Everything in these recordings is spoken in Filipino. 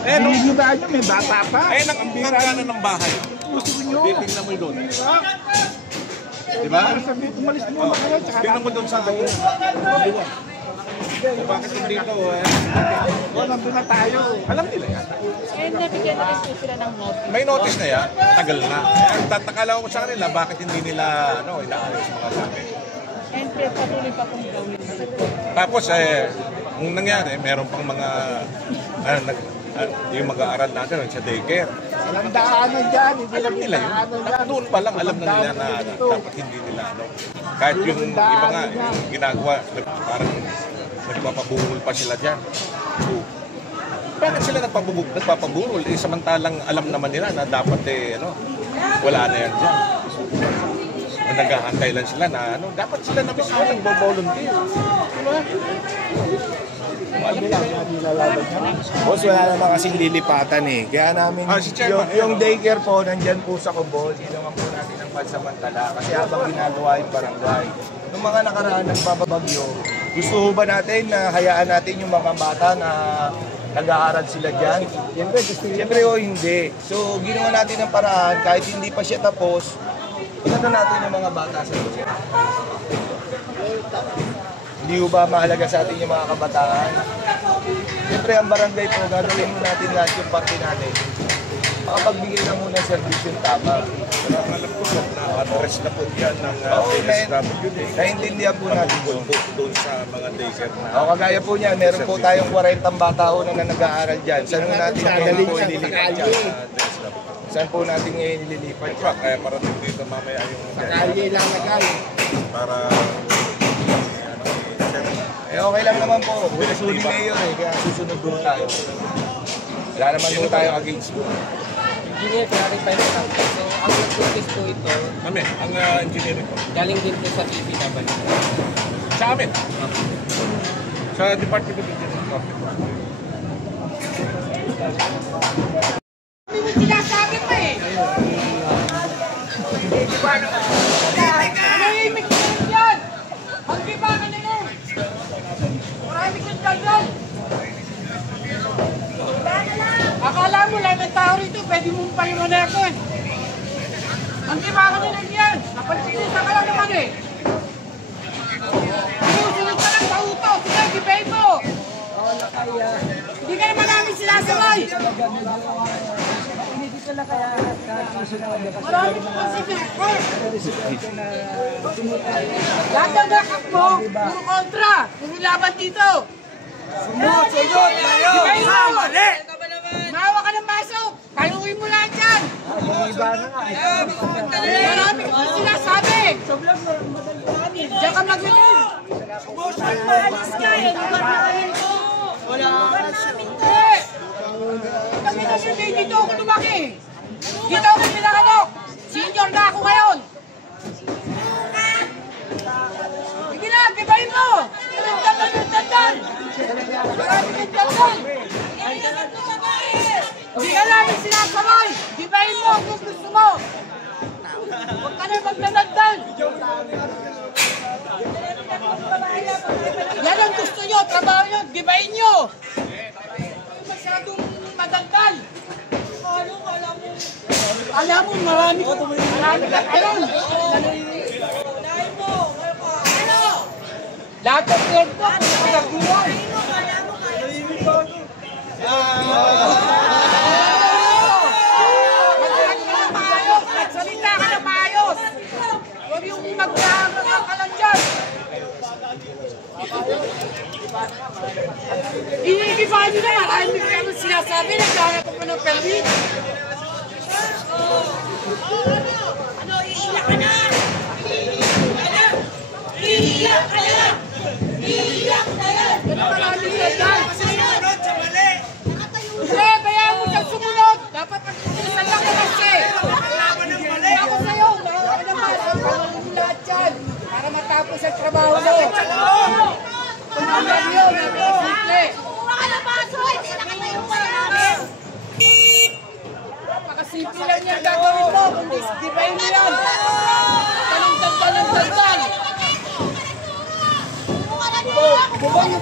Eh, Binibigyan nyo, may bata pa. Ayun ang pangkanan ng bahay. Gusto nyo. Titingnan mo doon. Diba? Umalis mo kayo. Tingnan mo doon sa akin. Bakit hindi dito? Nandun na tayo. Alam nila yan. Eh, nabigyan na rin sila ng notice. May notice na yan. Tagal na. Kaya tataka lang ako sa kanila, bakit hindi nila inaayos mga sabi. And patuloy pa kung gawin. Tapos ang nangyari, meron pang mga yung mag-aaral natin sa daycare. Walang daanan dyan. Alam nila yun. Doon pa lang alam na nila na dapat hindi nila kahit yung iba nga ginagawa, parang nagpapaburol pa sila dyan. Bakit sila nagpapaburol? Samantalang alam naman nila na dapat wala na yan dyan. Naghahantay lang sila na dapat sila na mismo nagbo-volunteer. Boss, wala naman kasing lilipatan eh. Kaya namin, yung daycare po, nandyan po sa Kubol, ginawa po natin ng pansamantala. Kasi habang ginagawa yung barangay, nung mga nakaraan nagpapabagyo, gusto ba natin na hayaan natin yung mga bata na nag-aaral sila dyan? Siyempre o hindi. So, ginawa natin ng paraan, kahit hindi pa siya tapos, pagkata natin yung mga bata sa lugar. Hindi ba mahalaga sa atin yung mga kabataan? Siyempre ang barangay po, gagawin mo natin lahat yung parte natin. Makapagbigay na muna ng servisyon tama. Alam ko na address na po yan ng naintindihan po natin doon sa mga daycare na. Kagaya po niyan, meron po tayong 40 bata ho na nag-aaral dyan. Saan po natin ngayon po ililipat dyan? Saan po natin ngayon ililipat dyan? Kaya parating dito mamaya yung Kalye lang nagay. para okay lang naman po. Susunod mayor kaya susunod doon tayo. Wala naman doon tayo against mo. Engineer, clarify na lang. So, ang nag-focus po ito, kami, ang engineering ko. galing din po sa DPW. Sa amin. Sa Department of Engineering. Sinasabi pa eh. Ano yung imigration yan? Magbiba ka na nun. Marami kang dagdag. Akala mo lang ng tao rito, pwede mong paliwanagin. Magbiba ka na nun yan. Napalipinisa ka lang naman eh. Sunod ka lang sa uto. Sige, gibay mo. Hindi ka naman namin sinasabay. Marami po kasi lahat ng backup mo, puro kontra. Puro laban dito. Sunod, mayo! Mali! Mawa ka ng masok. Paluin mo lahat yan. Marami po sinasabi. Diyan ka maglilin. Maalis ka eh. Wala ka siya. Kami na siya dito ako lumaki. Dito ako pinakanok. Senior na ako ngayon. Sige na, tibayin mo. Tandan. Marami kang tandan. Hindi ka namin sinasabay. Tibayin mo kung gusto mo. Huwag ka na magtandan. Yan ang gusto nyo, trabaho nyo, tibayin nyo. Masyadong madagdal. Alam mo, marami ka ayun. Lahat ng third po, pinagaguan. Magsalita ka na maayos. Huwag yung magkakaroon ka lang dyan. Iniigibahan nyo na yan. Ayaw nyo naman sinasabi, nagkahanap ako ng permit. Ano, iiyak ka na? Iiyak ka na! Iiyak ka na! Ganun maraming ganyan. Sumunod sa mali! Hindi, bayaan mo siyang sumunod! Dapat pag-isisan lang naman siya! Hindi ako sa'yo! Ako naman! Pagkakalin mo lahat yan! Para matapos ang trabaho mo! Pagkakalin yun! Simple! Kumuha ka na baso! Hindi nakatayo ka namin! Simple lang yan gagawin mo, kundi dibayin mo yan. Tanong-tanong. Bubong.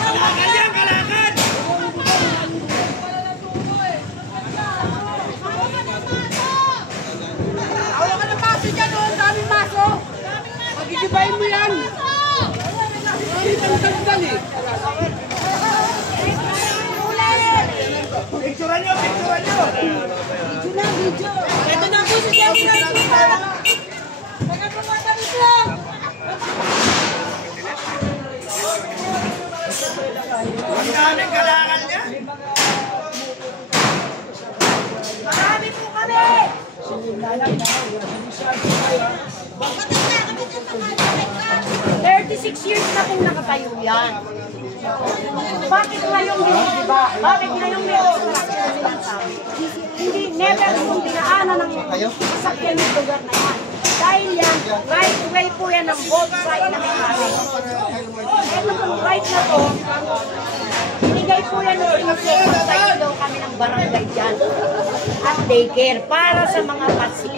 Kalakan yan, kalakan! daming kalangan niya. Marami po kami. 36 years na pong nakatayo yan. Bakit ngayong hindi ba? Bakit ngayong may obstruction sinasabi? Hindi, never kung dinaanan ng sasakyan ng lugar na yan. Dahil yan, right way po yan ng both side ng highway. Ito pong right na to, binigay po yan ng pinagay daw kami ng barangay dyan at daycare para sa mga patsik.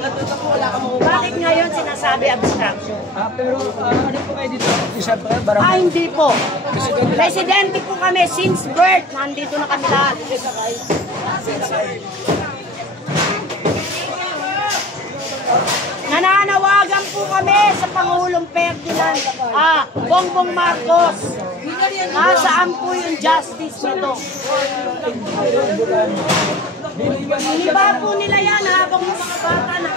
Bakit ngayon sinasabi obstruction? Pero ano po kayo dito? Isa barangay? Hindi po. Residente po kami since birth. Nandito na kami lahat. Nananawagan po kami sa Pangulong Ferdinand Bongbong Marcos. Nasaan po yung justice nito? Iniba po nila yan habang mga bata na.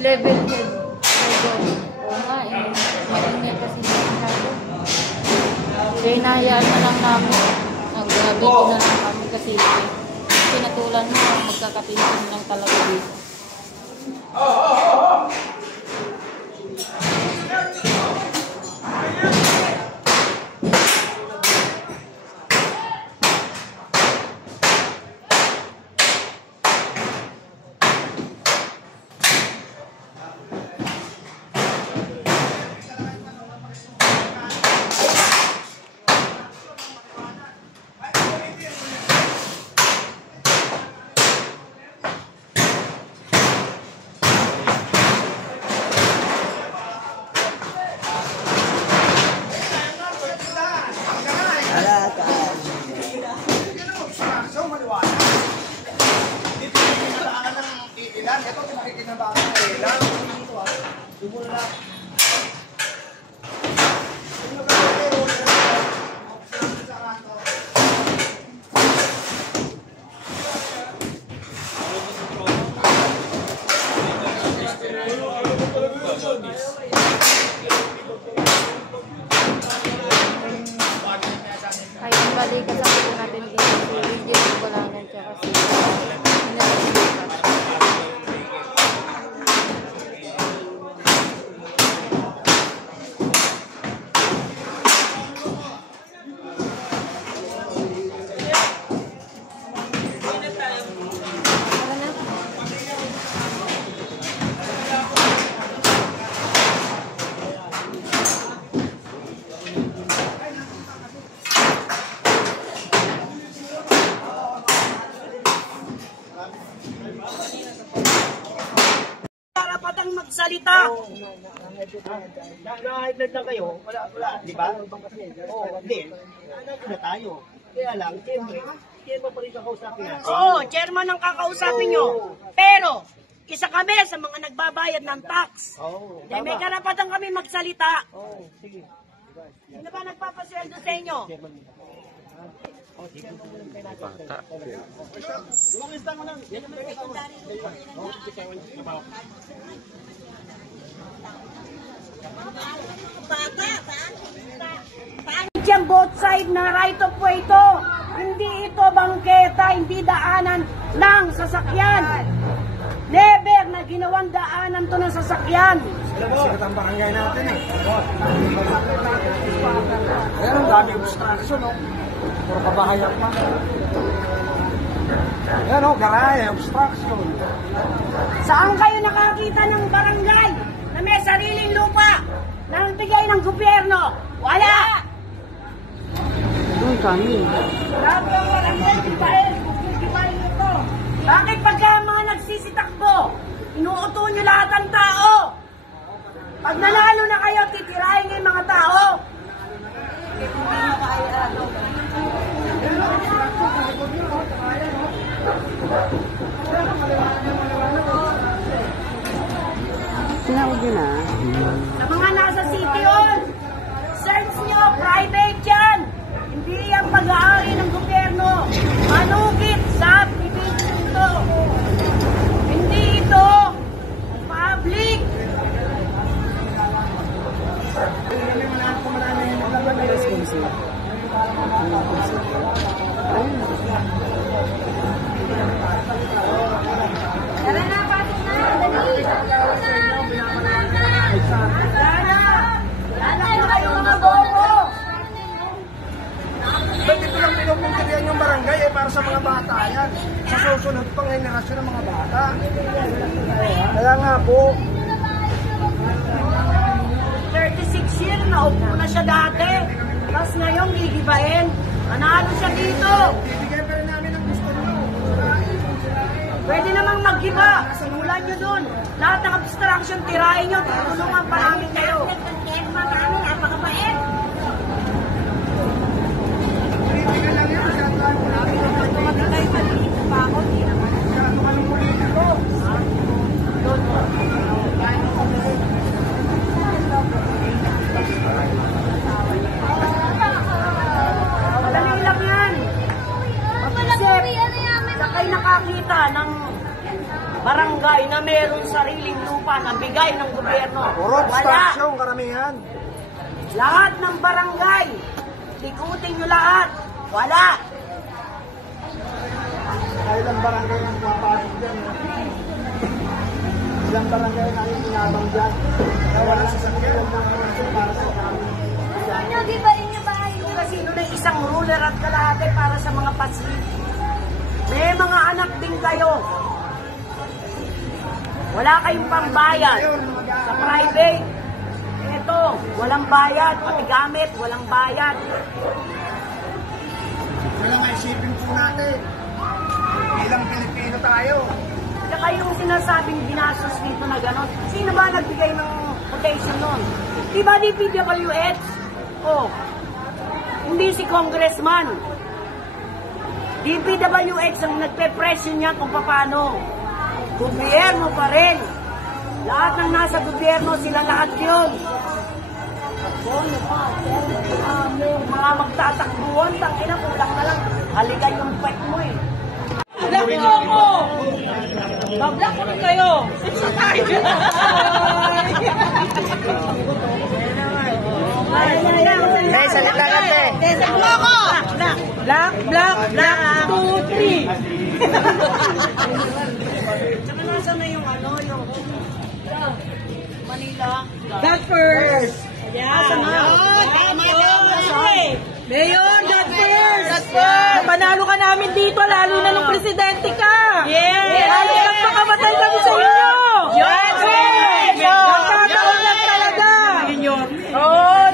level head. Oo nga eh. Maingay kasi masyado. Kaya inahayaan na lang namin. Nag-video na lang kami kasi pinatulan mo. Magkakapinsin lang talaga dito. Ayun, balik kasama po natin dito si Reggie Bubalangan tsaka si Karapatang magsalita. Na-high-blood lang kayo, wala, di ba? Oo, hindi. Nandito na tayo. Kaya lang, siyempre, chairman pa rin kakausapin natin. Oo, chairman ang kakausapin nyo. Pero, isa kami sa mga nagbabayad ng tax. Oo, Dahil may karapatan kami magsalita. Oo, sige. Sino ba nagpapasweldo sa inyo? Diyan both side na right of way to. Hindi ito bangketa, hindi daanan ng sasakyan. Never na ginawang daanan to ng sasakyan. Sikat ang barangay natin eh. Ayan ang dami obstruction, no? Puro kabahayan pa. Ayan o, garahe, obstruction. Saan kayo nakakita ng barangay na may sariling lupa na nagbigay ng gobyerno? Wala! Grabe ang barangay, gibahin ito. Bakit pagka mga nagsisitakbo, inuuto nyo lahat ng tao? Pag nanalo na kayo, titirahin nyo yung mga tao. Sa mga nasa City Hall, search nyo, private yan. Hindi yung pag-aari ng gobyerno. Manugit sa bibig ito. Hindi ito public. Tara na, pasok na. Dali. Wala na kayo mga bobo. Ba't ito lang pinupuntiryan yung barangay eh, para sa mga bata yan. Sa susunod pang generasyon ng mga bata. Kaya nga po, 36 years na upo na siya dati. Tapos ngayon gigibahin. Manalo siya dito. bibigyan pa rin namin ang gusto nyo. Pwede namang mag-giba. Simulan nyo dun. Lahat ng obstruction, tirahin nyo. Tutulungan pa namin kayo. Napakabait. Bibigyan lang yan, masyado lang po namin. Tumagay pa dito pa ako. Hindi naman. Masyado ka ng politiko. Madali lang yan. Mag-isip. Sa kayo nakakita ng barangay na mayroong sariling lupa. pa na bigay ng gobyerno. Puro Wala. obstruction, karamihan. Lahat ng barangay, ikutin nyo lahat. Wala. Ilang barangay ang papasok dyan. Ilang barangay na yung pinabang dyan. Kaya wala sasakyan para sa kami. Inyo, di ba inyo bahay? Yung kasino na isang ruler at kalahati para sa mga pasilyo. May mga anak din kayo. Wala kayong pambayad sa private. Ito, walang bayad. Pati gamit, walang bayad. Wala nga isipin po natin. Bilang Pilipino tayo. Saka yung sinasabing ginastos dito na gano'n, sino ba nagbigay ng quotation nun? Di ba di PWH? Oh, hindi si congressman. DPWH ang nagpe-presyo niya kung paano. Gobyerno pa rin. Lahat ng nasa gobyerno, sila lahat yun. Mga magtatakbuhan, tangina, kulang na lang. Haligay yung pet mo eh. Black mo ako! Mag-black ko rin kayo! Hey, salita ka, te. Black, 2, 3! Tsaka nasa na yung ano, yung Manila. God first! Ayan! Mayor, God first! God first! Panalo ka namin dito, lalo na nung presidente ka! Yes! Lalo na makamatay kami sa inyo! Yes! Nagkataon lang talaga! Oo,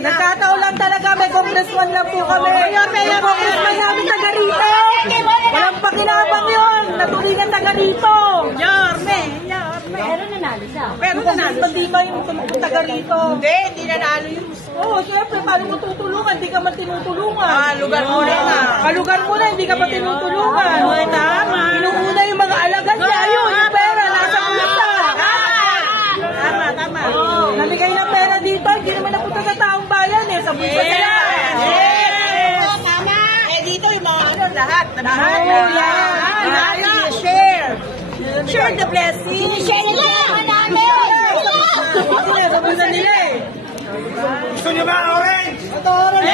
nagkataon lang talaga, may congressman lang po kami. Yung congressman namin taga rito! Walang pakinabang yun! Natulingan taga rito! Pero nanalo siya. Pero nanalo di ba yung taga rito? Hindi nanalo yun. Oo, siyempre, paano mo tutulungan? Hindi ka man tinutulungan. Lugar mo rin lugar mo na, hindi ka pa tinutulungan. Tama. Inuuna yung mga alagad niya. Ayun, yung pera, nasa kulita. Tama. Namigay ng pera dito, hindi naman napunta sa taong bayan eh. Sa bulsa sila. Tama! Eh dito yung mga ano, lahat. Share. Share the blessing. Share nila! Manami! Sabi na nila eh. Gusto niyo ba orange? Ito orange!